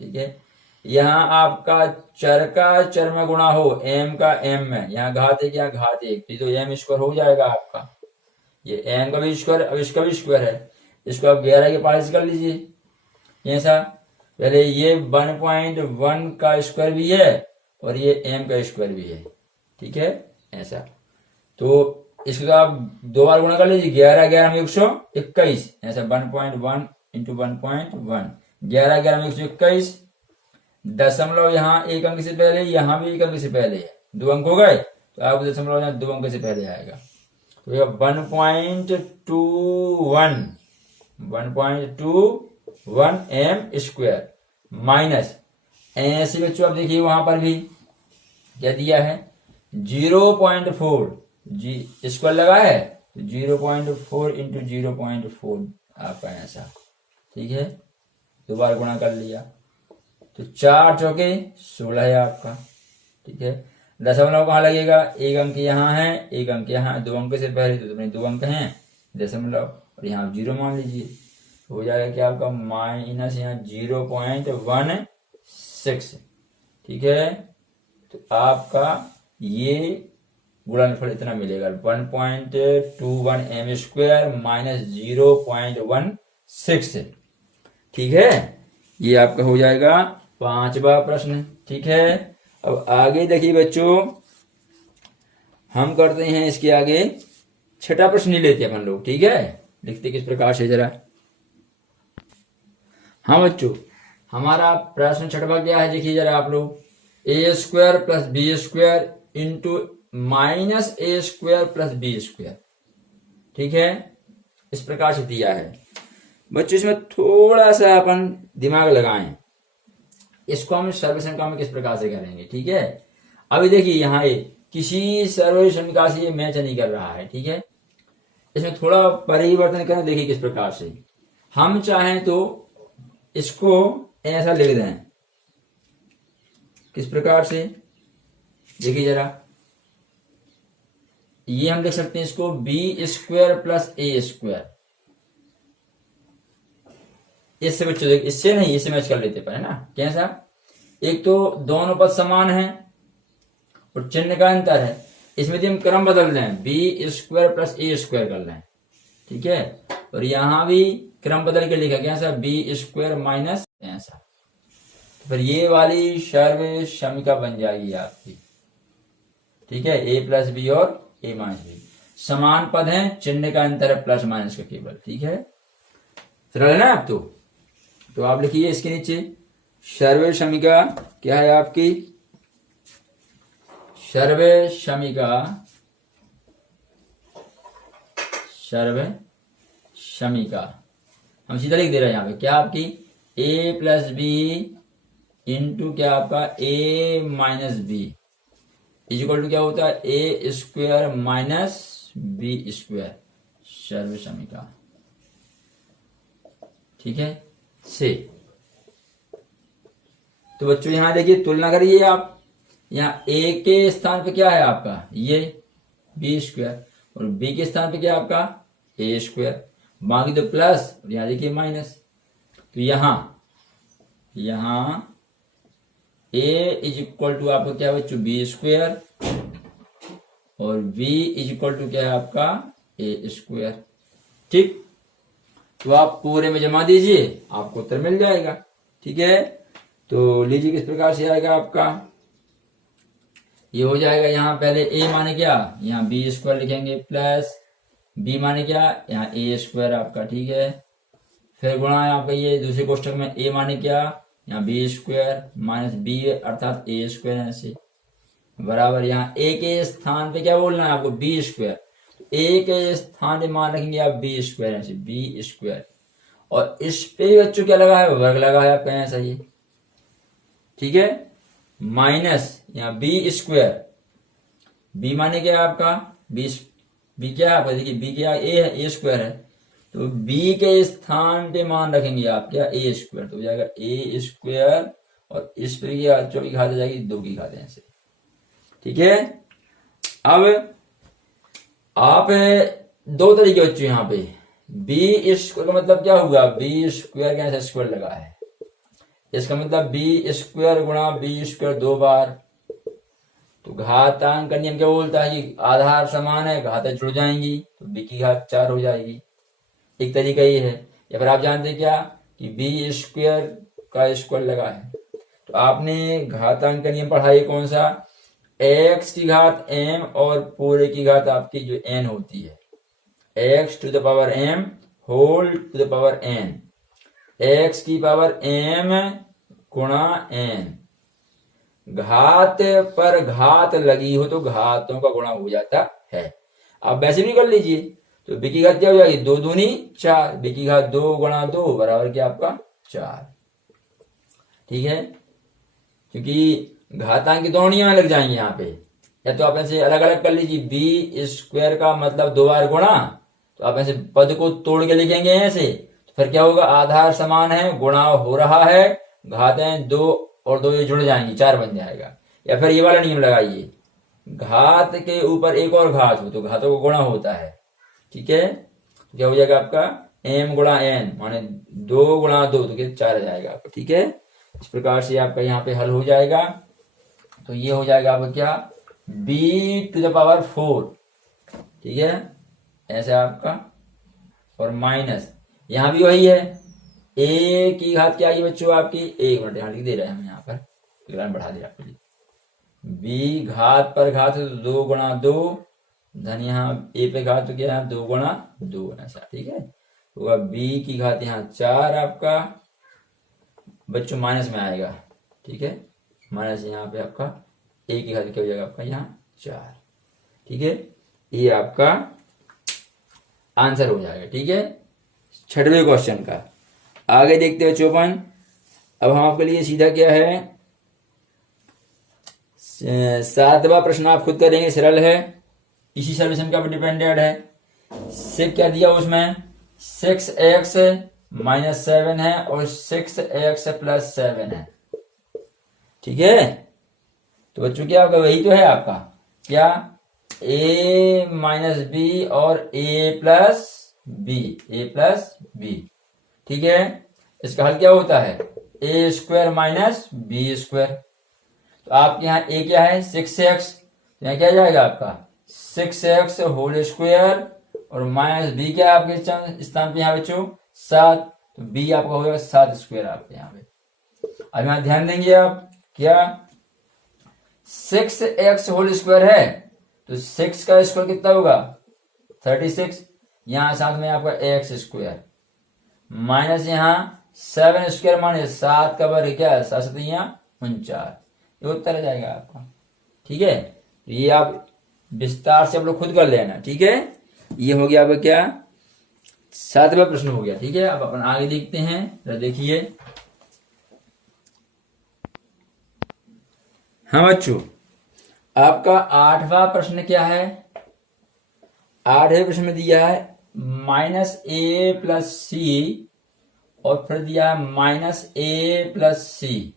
ठीक है। यहाँ आपका चर का चर में गुणा हो, m का m में, यहाँ घात एक यहाँ घात एक, तो m स्क्वायर हो जाएगा आपका। ये m का भी स्क्वायर, अब इसका भी स्क्वायर है, इसको आप 11 के पास कर लीजिए। ऐसा पहले ये 1.1 का स्क्वायर भी है और ये m का स्क्वायर भी है, ठीक है। ऐसा तो इसको आप 2 बार गुणा कर लीजिए, 11 11 में 121, ऐसा 1.1 इंटू 1.1, 11 11 में 121, दशमलव यहाँ एक अंक से पहले, यहाँ भी एक अंक से पहले है, 2 अंक हो गए, तो आपको दशमलव यहाँ 2 अंक से पहले आएगा, तो ये 1.21 m स्क्वायर माइनस, ऐसे बच्चों आप देखिए वहां पर भी क्या दिया है, 0.4 जी स्क्वायर लगा है, 0.4 इंटू 0.4 आपका ऐसा, ठीक है। 2 बार गुणा कर लिया, तो 4 चौके 16 है आपका, ठीक है। दशमलव कहाँ लगेगा, एक अंक यहाँ है, एक अंक यहाँ, 2 अंक से पहले तो अपने 2 अंक हैं दशमलव, और यहाँ 0 मान लीजिए, हो जाएगा क्या आपका माइनस यहाँ 0.16, ठीक है। तो आपका ये गुणनफल इतना मिलेगा, 1.21 m स्क्वायर माइनस 0.16, ठीक है। ये आपका हो जाएगा 5वां प्रश्न, ठीक है। अब आगे देखिए बच्चों, हम करते हैं इसके आगे 6ठा प्रश्न नहीं लेते अपन लोग, ठीक है। लिखते किस प्रकार से जरा, हाँ बच्चों, हमारा प्रश्न 6वां क्या है, देखिए जरा आप लोग, a square plus B square into minus A square plus B square, ठीक है। इस प्रकार से दिया है बच्चों, इसमें थोड़ा सा अपन दिमाग लगाएं, इसको हम सर्व संख्या में किस प्रकार से करेंगे, ठीक है। अभी देखिए यहाँ ये किसी सर्व संख्या से ये मैच नहीं कर रहा है, ठीक है। इसमें थोड़ा परिवर्तन करें, देखिए किस प्रकार से, हम चाहें तो इसको ऐसा लिख दें, किस प्रकार से, देखिए जरा, ये हम लिख सकते हैं इसको बी स्क्वायर प्लस ए स्क्वायर, इससे बच्चों देखिए, इससे नहीं, इससे मैच कर लेते पर, है ना। कैसा, एक तो दोनों पद समान है और चिन्ह का अंतर है, इसमें हम क्रम बदल दें, बी स्क्वायर प्लस ए स्क्वायर कर लें, ठीक है। और यहां भी क्रम बदल के लिखा कैसा, बी स्क्वायर माइनस ऐसा, फिर ये वाली सर्व समीका बन जाएगी आपकी, ठीक है। ए प्लस बी और ए माइनस बी समान पद हैं, चिन्ह का अंतर है प्लस माइनस का केवल, ठीक है। सरल है ना। आप तो आप लिखिए इसके नीचे सर्व समीका क्या है आपकी, सर्व समीका, सर्व समीका हम सीधा लिख दे रहे हैं यहाँ पे, क्या आपकी a प्लस बी इंटू क्या आपका a minus B equal to क्या होता है, ए स्क्वायर माइनस बी स्क्वायर, सर्व समीका, ठीक है से। तो बच्चों यहां देखिए तुलना करिए आप, यहाँ a के स्थान पे क्या है आपका, ये बी स्क्वायर, और b के स्थान पे क्या है आपका ए स्क्वायर, बाकी तो प्लस, और यहां देखिए माइनस, तो यहां a इज इक्वल टू आपका क्या बच्चों बी स्क्वायर, और v इज इक्वल टू क्या है आपका ए स्क्वायर, ठीक। तो आप पूरे में जमा दीजिए, आपको उत्तर मिल जाएगा, ठीक है। तो लीजिए किस प्रकार से आएगा आपका, ये हो जाएगा, यहाँ पहले a माने क्या, यहाँ बी स्क्वायर लिखेंगे, प्लस b माने क्या, यहाँ ए स्क्वायर आपका, ठीक है। फिर गुणा है आपका ये दूसरे कोष्ठक में, a माने क्या, यहाँ बी स्क्वायर माइनस बी अर्थात ए स्क्वायर, ऐसे बराबर यहाँ a के स्थान पे क्या बोलना है आपको, बी स्क्वायर, a के स्थान पे मान रखेंगे आप बी स्क्वायर, ऐसे बी स्क्वायर, और इस पे बच्चों क्या लगा है, वर्ग लगा है आपका ऐसा ही, ठीक है, माइनस यहाँ बी स्क्वायर, बी माने क्या आपका बी क्या है आपका, देखिए बी क्या ए है, ए स्क्वायर है, तो बी के स्थान पे मान रखेंगे आप क्या ए स्क्वायर, तो हो जाएगा ए स्क्वायर, और इस पे क्या 4 की घात आ जाएगी 2 की घात ऐसे, ठीक है। अब आप 2 तरीके बच्चों यहाँ पे, बी स्क्वायर का मतलब क्या हुआ, बी स्क्वायर के यहाँ स्क्वायर लगा है, इसका मतलब बी स्क्वायर गुणा बी स्क्वायर 2 बार। तो घातांक का नियम क्या बोलता है कि आधार समान है, घातें जुड़ जाएंगी तो बी की घात 4 हो जाएगी। एक तरीका ये है। या फिर आप जानते क्या कि बी स्क्वायर का स्क्वायर लगा है, तो आपने घातांक का नियम पढ़ा है कौन सा, एक्स की घात m और पूरे की घात आपकी जो n होती है, x to the power m whole to the power n, x की पावर m गुणा n। घात पर घात लगी हो तो घातों का गुणा हो जाता है। आप वैसे भी कर लीजिए, तो बी की घात क्या हो जाएगी, 2 दूनी 4, बी की घात 2 गुणा 2 बराबर क्या आपका 4। ठीक है, क्योंकि घातांक की दोनों नियम लग जाएंगे यहाँ पे। या तो आप ऐसे अलग अलग कर लीजिए, बी स्क्वायर का मतलब 2 बार गुणा, तो आप ऐसे पद को तोड़ के लिखेंगे ऐसे, तो फिर क्या होगा, आधार समान है, गुणा हो रहा है, घातें 2 और 2 ये जुड़ जाएंगी, 4 बन जाएगा। या फिर ये वाला नियम लगाइए, घात के ऊपर एक और घात हो तो घातों को गुणा होता है। ठीक है, तो क्या हो जाएगा आपका m गुणा n माने 2 गुणा 2 तो क्या 4 आ जाएगा आपका। ठीक है, इस प्रकार से आपका यहाँ पे हल हो जाएगा। तो ये हो जाएगा आपका क्या, b टू द पावर 4। ठीक है, ऐसे आपका, और माइनस यहां भी वही है, a की घात क्या आई बच्चों आपकी, 1 मिनट यहाँ लिख दे रहे हैं हम, यहाँ पर ग्राम बढ़ा दे आपके लिए, b घात पर घात है तो 2 गुणा 2 धन यहाँ a पे घात तो क्या है 2 गुणा 2 ऐसा। ठीक है, तो b की घात यहाँ 4 आपका बच्चों माइनस में आएगा। ठीक है, माइनस यहाँ पे आपका a की घात क्या हो जाएगा आपका यहाँ 4। ठीक है, ये आपका आंसर हो जाएगा। ठीक है, 6वें क्वेश्चन का। आगे देखते हैं 54। अब हम आपके लिए सीधा क्या है, 7वां प्रश्न आप खुद करेंगे, सरल है, इसी सॉल्यूशन का डिपेंडेंट है। से क्या दिया उसमें, 6x माइनस 7 है और 6x प्लस 7 है। ठीक है, तो बच्चों क्या होगा, वही तो है आपका क्या, a माइनस बी और a प्लस बी। ठीक है, इसका हल क्या होता है, a square minus B square. तो आपके यहाँ a क्या है 6x, यहाँ क्या जाएगा आपका 6x होल स्क्वायर और माइनस बी क्या है आपके स्थान पे यहाँ बच्चों 7, तो b आपका हो जाएगा 7 स्क्वायर आपके यहाँ पे। अब यहाँ ध्यान देंगे आप, क्या 6x होल स्क्वायर है तो 6 का स्क्वायर कितना होगा 36, यहाँ साथ में आपका x स्क्वायर माइनस यहाँ 7 स्क्वायर माने 7 का वर्ग क्या है 7 49, ये उत्तर आ जाएगा आपका। ठीक है, तो ये आप विस्तार से आप लोग खुद कर लेना। ठीक है, ये हो गया अब क्या 7वां प्रश्न हो गया। ठीक है, अब अपन आगे देखते हैं, तो देखिए। हाँ बच्चों, आपका 8वां प्रश्न क्या है, 8वें प्रश्न में दिया है माइनस ए प्लस सी और फिर दिया है माइनस ए प्लस सी।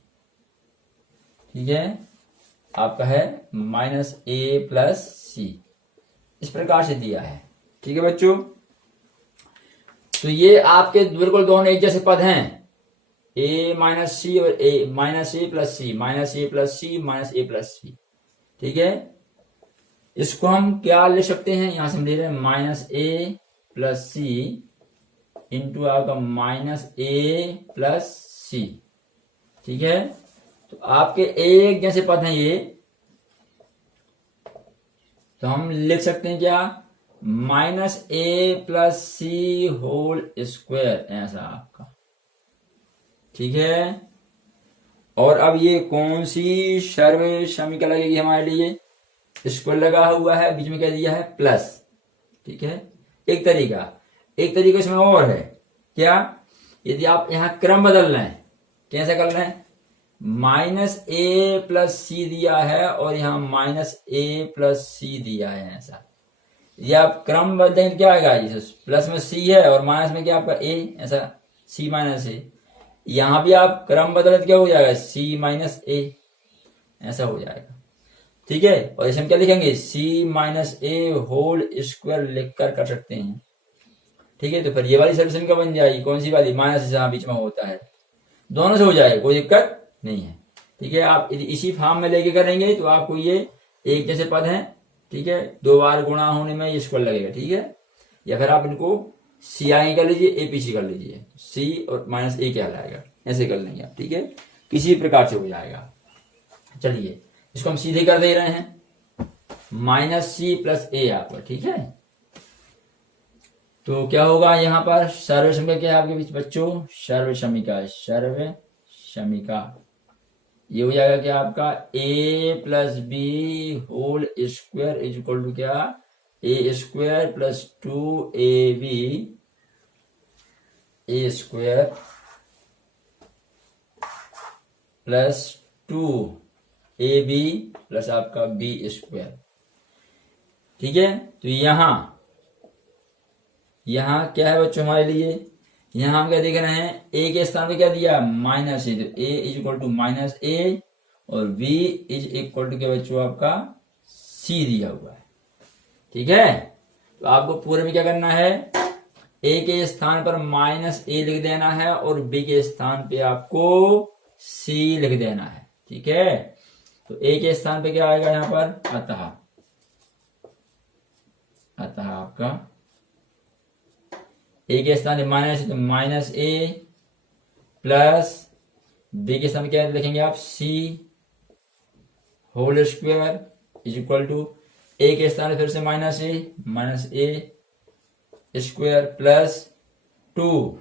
ठीक है, आपका है माइनस ए प्लस सी, इस प्रकार से दिया है। ठीक है बच्चों, तो ये आपके बिल्कुल दोनों एक जैसे पद हैं, a माइनस सी और a minus a plus c minus a plus c minus a plus c. ठीक है, इसको हम क्या ले सकते हैं, यहां से हम ले रहे हैं minus a plus C into आपका माइनस ए प्लस सी। ठीक है, तो आपके एक जैसे पद हैं ये, तो हम लिख सकते हैं क्या minus a plus C whole square ऐसा आपका। ठीक है, और अब ये कौन सी सर्व समीकरण लगेगी हमारे लिए, स्क्वायर लगा हुआ है, बीच में क्या दिया है प्लस। ठीक है, एक तरीका इसमें और है क्या, यदि आप यहां क्रम बदल रहे हैं, कैसे कर रहे हैं, माइनस ए प्लस सी दिया है और यहां माइनस ए प्लस सी दिया है ऐसा, ये आप क्रम बदलेंगे तो क्या आएगा, प्लस में सी है और माइनस में क्या आपका ए, ऐसा सी माइनस ए। यहां भी आप क्रम बदले तो क्या हो जाएगा सी माइनस ए, ऐसा हो जाएगा। ठीक है, और इसे हम क्या लिखेंगे सी माइनस ए होल स्क्वायर लिखकर कर सकते हैं। ठीक है, तो फिर ये वाली सोल्यूशन क्या बन जाएगी, कौन सी वाली, माइनस जहां बीच में होता है, दोनों से हो जाएगा, कोई दिक्कत नहीं है। ठीक है, आप यदि इसी फॉर्म में लेके करेंगे तो आपको ये एक जैसे पद हैं, ठीक है, दो बार गुणा होने में ये स्क्वायर लगेगा। ठीक है, या फिर आप इनको सी आगे कर लीजिए, ए पीछे कर लीजिए, सी और माइनस ए क्या लाएगा, ऐसे कर लेंगे आप। ठीक है, किसी प्रकार से हो जाएगा। चलिए इसको हम सीधे कर दे रहे हैं, माइनस सी प्लस ए यहाँ पर। ठीक है, तो क्या होगा यहाँ पर, सर्व समीका क्या है आपके बीच बच्चों, सर्व समीका, सर्व समीका ये हो जाएगा क्या आपका, a plus B whole square is equal to क्या, A square plus 2ab A square plus 2ab plus आपका बी स्क्वायर। ठीक है, तो यहां क्या है बच्चों हमारे लिए, यहां हम क्या देख रहे हैं, ए के स्थान पे क्या दिया, माइनस ए, तो ए इज इक्वल टू माइनस ए और बी इज इक्वल टू क्या बच्चों आपका सी दिया हुआ है। ठीक है, तो आपको पूरे में क्या करना है, ए के स्थान पर माइनस ए लिख देना है और बी के स्थान पे आपको सी लिख देना है। ठीक है, तो ए के स्थान पे क्या आएगा यहां पर, अतः आपका ए के स्थान माइनस, तो माइनस ए प्लस बी के स्थान क्या लिखेंगे आप, c whole square is equal to a के स्थान फिर से माइनस ए स्क्वायर प्लस 2,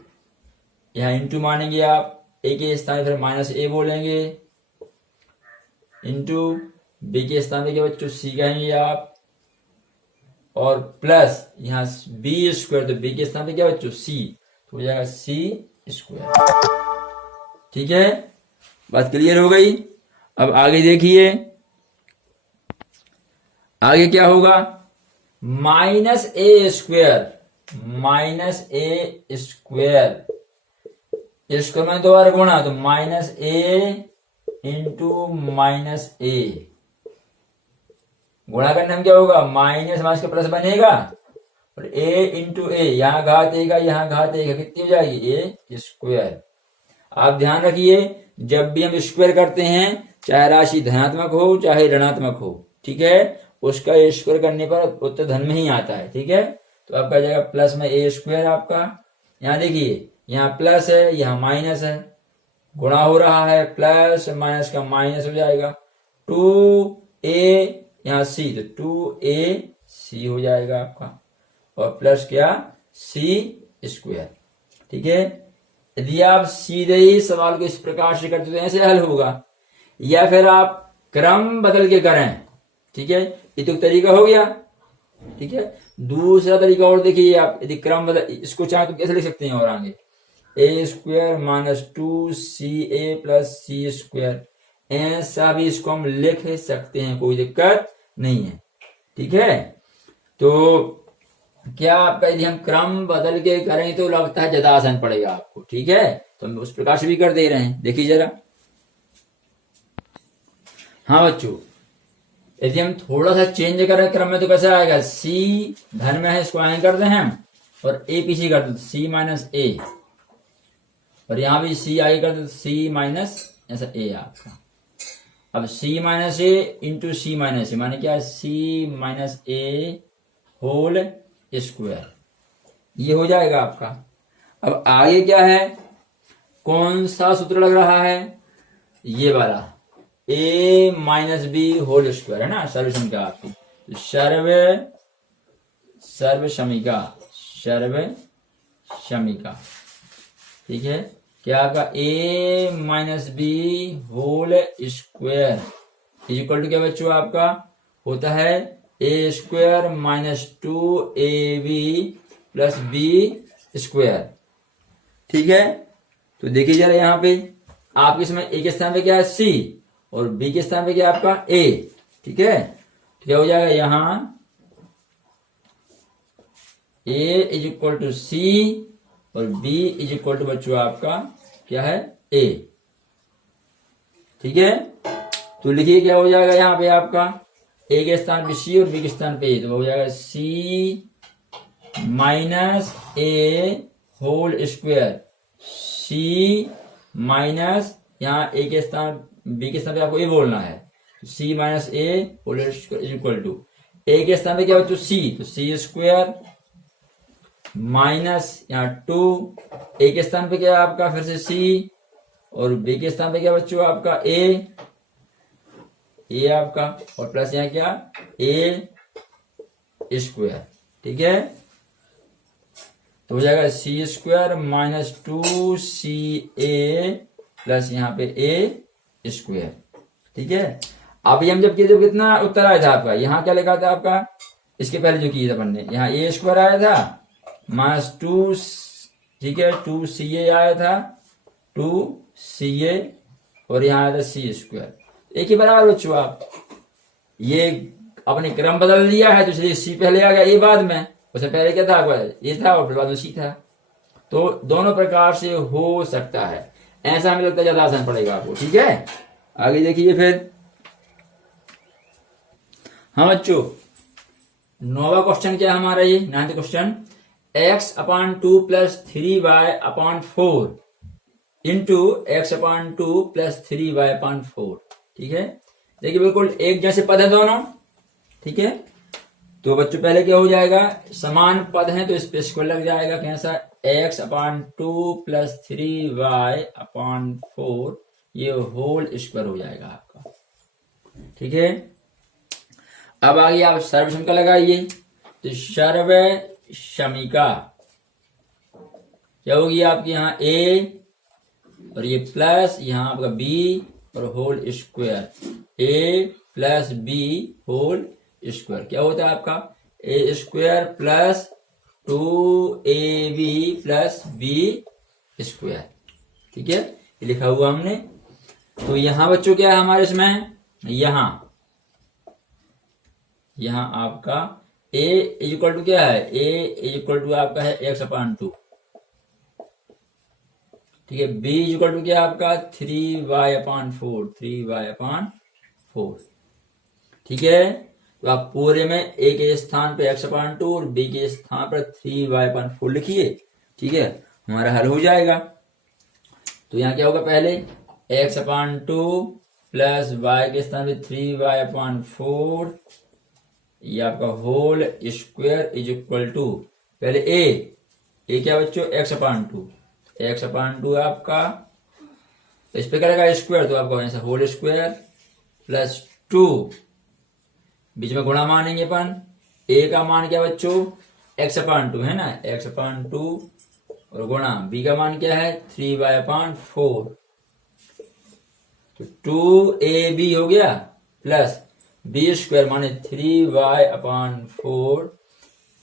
यहां इंटू मानेंगे आप, ए के स्थान फिर माइनस ए बोलेंगे इंटू बी के स्थान पे क्या बच्चों सी कहेंगे आप, और प्लस यहां बी स्क्वायर, तो बी के स्थान पे क्या बच्चों सी, तो हो जाएगा सी स्क्वायर। ठीक है, बात क्लियर हो गई। अब आगे देखिए, आगे क्या होगा, माइनस ए स्क्वायर इसको मैं दोबारा गुणा, तो माइनस ए इंटू माइनस ए, गुणा करने में क्या होगा, माइनस माइनस का प्लस बनेगा और ए इंटू ए, यहां घात ए का यहां घात ए का, कितनी हो जाएगी, ए स्क्वायर। आप ध्यान रखिए, जब भी हम स्क्वायर करते हैं, चाहे राशि धनात्मक हो चाहे ऋणात्मक हो, ठीक है, उसका स्क्वायर करने पर उत्तर धन में ही आता है। ठीक है, तो आपका आ जाएगा प्लस में ए स्क्वायर आपका, यहाँ देखिए यहाँ प्लस है यहाँ माइनस है, गुणा हो रहा है, प्लस माइनस का माइनस हो जाएगा, 2a यहाँ सी, तो 2ac हो जाएगा आपका, और प्लस क्या सी स्क्वायर। ठीक है, यदि आप सीधे ही सवाल को इस प्रकार से करते तो ऐसे हल होगा, या फिर आप क्रम बदल के करें। ठीक है, ये तो तरीका हो गया। ठीक है, दूसरा तरीका और देखिए आप, यदि क्रम बदल, इसको चाहे तो कैसे लिख सकते हैं, और आगे ए स्क्वायर माइनस 2ca प्लस सी स्क्वायर, ऐसा भी इसको हम लिख सकते हैं, कोई दिक्कत नहीं है। ठीक है, तो क्या आपका यदि हम क्रम बदल के करें तो लगता है ज्यादा आसान पड़ेगा आपको। ठीक है, तो हम उस प्रकार से भी कर दे रहे हैं, देखिए जरा। हाँ बच्चों, यदि हम थोड़ा सा चेंज करें क्रम में तो कैसा आएगा, सी धन में है इसको आगे कर दें हम, और ए पीछे कर दो सी माइनस ए, और यहां भी सी आगे कर दो सी माइनस ऐसा ए आपका। अब सी माइनस ए इंटू सी माइनस ए माने क्या, सी माइनस ए होल स्क्वायर, ये हो जाएगा आपका। अब आगे क्या है, कौन सा सूत्र लग रहा है, ये वाला a minus B whole square है ना, सर्व समीका आपकी, तो सर्व समीका। ठीक है, क्या आपका a minus B whole square is equal to क्या बच्चों आपका होता है, ए square minus 2ab plus B square. ठीक है, तो देखिए जरा यहाँ पे आपके इसमें ए के स्थान पे क्या है सी, और बी के स्थान पे क्या आपका ए। ठीक है, तो क्या हो जाएगा, यहां ए इज इक्वल टू सी और बी इज इक्वल टू बच्चों आपका क्या है ए। ठीक है, तो लिखिए क्या हो जाएगा यहाँ पे आपका, ए के स्थान पे सी और बी के स्थान पे ए, तो हो जाएगा सी minus a whole square, C minus, यहाँ ए के स्थान बी के स्थान पे आपको ए बोलना है, c minus a whole square is equal to, a के स्थान पे क्या बच्चों सी, तो सी स्क्वायर माइनस यहाँ 2, ए के स्थान पे क्या है आपका फिर से सी, और बी के स्थान पे क्या बच्चों आपका ए आपका, और प्लस यहाँ क्या ए स्क्वायर। ठीक है, तो हो जाएगा सी स्क्वायर माइनस 2ca प्लस यहाँ पे ए स्क्वायर। ठीक है, अब ये हम जब किए तो कितना उत्तर आया था आपका, यहाँ क्या लिखा था आपका, इसके पहले जो किया था अपन ने, यहाँ ए स्क्वायर आया था माइनस 2, ठीक है 2ca आया था, 2ca, और यहाँ आया था सी स्क्वायर, एक ही बराबर बच्चों। आप ये अपने क्रम बदल लिया है तो इसलिए सी पहले आ गया, ए बाद में, उससे पहले क्या था आपका ये था और फिर बाद में सी था। तो दोनों प्रकार से हो सकता है, ऐसा हमें लगता है ज्यादा आसान पड़ेगा आपको। ठीक है, आगे देखिए फिर। हाँ बच्चों, 9वां क्वेश्चन क्या है हमारा, ये 9th question, x/2 + 3y/4 into x/2 + 3y/4। ठीक है, देखिए बिल्कुल एक जैसे पद है दोनों। ठीक है, तो बच्चों पहले क्या हो जाएगा, समान पद हैं तो इस पे स्क्वायर लग जाएगा, कैसा x/2 + 3y/4, ये होल स्क्वायर हो जाएगा आपका। ठीक है, अब आगे आप सर्व समीका लगाइए, तो सर्व समीका क्या होगी आपकी, यहाँ a और ये प्लस यहाँ आपका b और whole square, a + b whole square क्या होता है आपका a square plus 2ab + b square. ठीक है, ये लिखा हुआ हमने। तो यहां बच्चों क्या है हमारे इसमें, यहां आपका a इक्वल टू क्या है, a इक्वल टू आपका है x/2। ठीक है, b इक्वल टू क्या आपका 3y/4। ठीक है, तो आप पूरे में a के स्थान पे x/2 और b के स्थान पर 3y/4 लिखिए। ठीक है, हमारा हल हो जाएगा। तो यहाँ क्या होगा, पहले x/2 प्लस y के स्थान पे 3y/4, ये आपका whole square is equal to, पहले a क्या बच्चों x/2 आपका, इस पे करेगा स्क्वायर तो आपका ऐसा होल स्क्वायर प्लस 2, बीच में गुणा मानेंगे अपन, a का मान क्या बच्चों x/2 है ना, x/2 और गुणा b का मान क्या है 3y/4, तो 2ab हो गया प्लस b स्क्वायर माने 3y/4,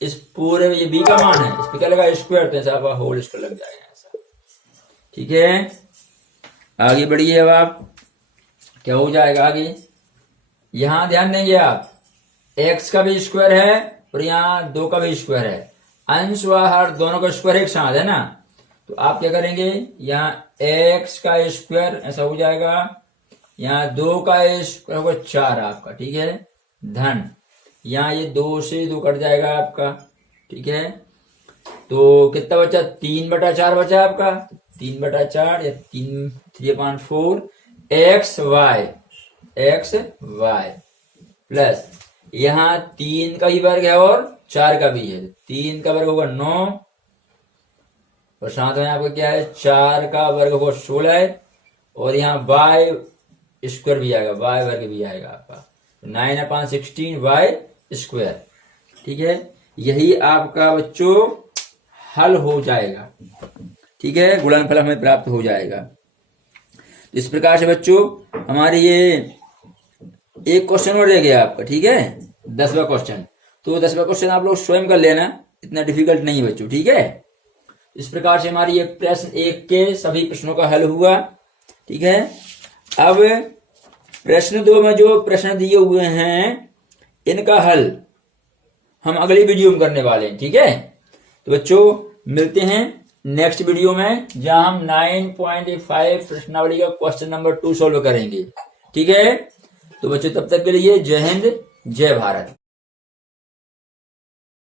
इस पूरे में ये b का मान है, इस पे क्या लगा स्क्वायर, तो ऐसा आपका होल स्क्वायर लग जाएगा ऐसा। ठीक है, आगे बढ़िए। अब आप क्या हो जाएगा आगे, यहां ध्यान देंगे आप, x का भी स्क्वायर है और यहाँ 2 का भी स्क्वायर है, अंश व हर दोनों का स्क्वायर एक साथ है ना, तो आप क्या करेंगे, यहाँ x का स्क्वायर ऐसा हो जाएगा, यहाँ 2 का स्क्वायर होगा 4 आपका। ठीक है, धन यहाँ ये 2 से 2 कट जाएगा आपका। ठीक है, तो कितना बचा, 3/4 बचा आपका, 3/4 या 3/4 xy प्लस यहाँ 3 का ही वर्ग है और 4 का भी है, 3 का वर्ग होगा 9 और साथ में आपका क्या है 4 का वर्ग होगा 16, और यहाँ y स्क्वायर भी आएगा, y वर्ग भी आएगा आपका 9/16 y स्क्वायर। ठीक है, यही आपका बच्चों हल हो जाएगा। ठीक है, गुणनफल हमें प्राप्त हो जाएगा। इस प्रकार से बच्चों हमारे ये एक क्वेश्चन और रह गया आपका। ठीक है, 10वां क्वेश्चन, तो 10वां क्वेश्चन आप लोग स्वयं कर लेना, इतना डिफिकल्ट नहीं बच्चों। ठीक है, इस प्रकार से हमारी ये प्रश्न 1 के सभी प्रश्नों का हल हुआ। ठीक है, अब प्रश्न 2 में जो प्रश्न दिए हुए हैं इनका हल हम अगली वीडियो में करने वाले हैं। ठीक है, तो बच्चों मिलते हैं नेक्स्ट वीडियो में, जहां हम 9.5 प्रश्नावली का क्वेश्चन नंबर 2 सोल्व करेंगे। ठीक है, तो बच्चों तब तक के लिए जय हिंद जय भारत।